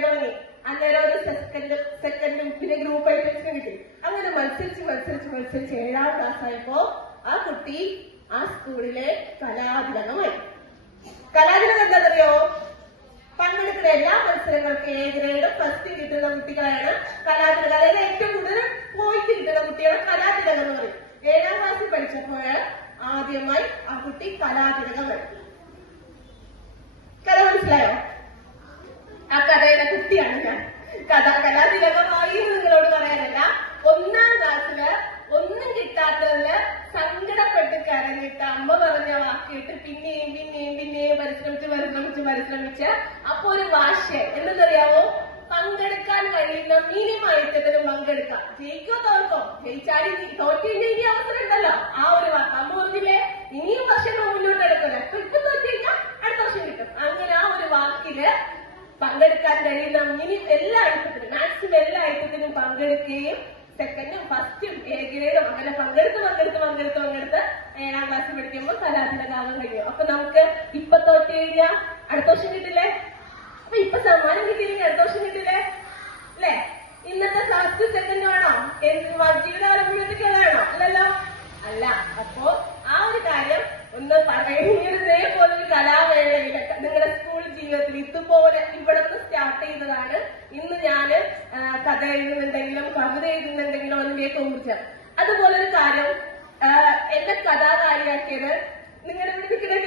പഠിക്കാൻ തുടങ്ങി. അന്നേരം ഒരു സെക്കൻഡും പിന്നെ ഗ്രൂപ്പ് ഐറ്റംസിനും കിട്ടി. അങ്ങനെ മത്സരിച്ച് 7ാം ക്ലാസ് ആയപ്പോ ആ കുട്ടി ആ സ്കൂളിലെ കലാതിലകമായി. കലാതിലകം എന്താണെന്നറിയോ? പങ്കെടുക്കുന്ന എല്ലാ മത്സരങ്ങൾക്ക് A ഗ്രേഡ് ഫസ്റ്റ് കിട്ടുന്ന കുട്ടികളാണ് കലാതിലകം. അതായത് ഏറ്റവും കൂടുതൽ പോയിന്റ് കിട്ടുന്ന കുട്ടികളെ കലാതിലകം എന്ന് പറയും. 7ാം ക്ലാസ്സിൽ പഠിച്ചപ്പോൾ ആദ്യമായി ആ കുട്ടി കലാതിലകം വരും. കഥ മനസ്സിലായോ? ആ കഥയുടെ കുട്ടിയാണ് ഞാൻ. കലാതിലകമായി നിങ്ങളോട് പറയാനല്ല. 1ാം ക്ലാസ്സില് ഒന്നും കിട്ടാത്തതിന് സങ്കടപ്പെട്ട് കരഞ്ഞിട്ട് അമ്മ പറഞ്ഞ വാക്കിയിട്ട് പിന്നെയും പരിശ്രമിച്ച് അപ്പൊ ഒരു വാശി എന്തെന്നറിയാവോ? പങ്കെടുക്കാൻ കഴിയുന്ന മിനിമം ഐറ്റത്തിനും പങ്കെടുക്കാം. ജയിക്കോ തോൽക്കോ, ജയിച്ചാലും തോറ്റില്ലെങ്കിൽ അവസരം ഉണ്ടല്ലോ. ആ ഒരു വാക്ക് അമ്മ പറഞ്ഞില്ലേ, ഇനിയും വർഷങ്ങൾ മുന്നോട്ട് എടുക്കില്ല. ഇപ്പൊ തോറ്റു കഴിഞ്ഞാൽ അടുത്ത വർഷം കിട്ടും. അങ്ങനെ ആ ഒരു വാക്കില് പങ്കെടുക്കാൻ കഴിയുന്ന എല്ലാ ഐറ്റത്തിനും, മാക്സിമം എല്ലാ ഐറ്റത്തിനും പങ്കെടുക്കുകയും സെക്കൻഡും ഫസ്റ്റും A ഗ്രേഡും അങ്ങനെ പങ്കെടുത്ത് 7ാം ക്ലാസ്സിൽ പഠിക്കുമ്പോൾ കലാതിലകാവാൻ കഴിയും. അപ്പൊ നമുക്ക് ഇപ്പൊ തോറ്റു കഴിഞ്ഞാൽ അടുത്ത വർഷം കിട്ടില്ലേ? അപ്പൊ ഇപ്പൊ സമ്മാനം കിട്ടിയില്ലെങ്കിൽ അടുത്ത വർഷം കിട്ടില്ലേ? അല്ലെ? ഇന്നത്തെ ഫസ്റ്റ് സെക്കൻഡ് ആണോ? ജീവിതകാലം മുഴുവത്തേക്കുള്ളതാണോ? അല്ലല്ലോ, അല്ല. അപ്പോ ആ ഒരു കാര്യം ഒന്ന് ഇതേപോലെ ഒരു കലാവേളയില് നിങ്ങളുടെ സ്കൂൾ ജീവിതത്തിൽ ഇതുപോലെ ഇവിടെ നിന്ന് സ്റ്റാർട്ട് ചെയ്തതാണ്. ഇന്ന് ഞാന് കഥ എഴുതുന്നുണ്ടെങ്കിലും കവിത എഴുതുന്നുണ്ടെങ്കിലും അതിന്റെയൊക്കെ ഊർജ്ജം. അതുപോലൊരു കാര്യം എന്റെ കഥാകാരിയാക്കിയത് നിങ്ങളുടെ ഇവിടെ നിൽക്കുന്ന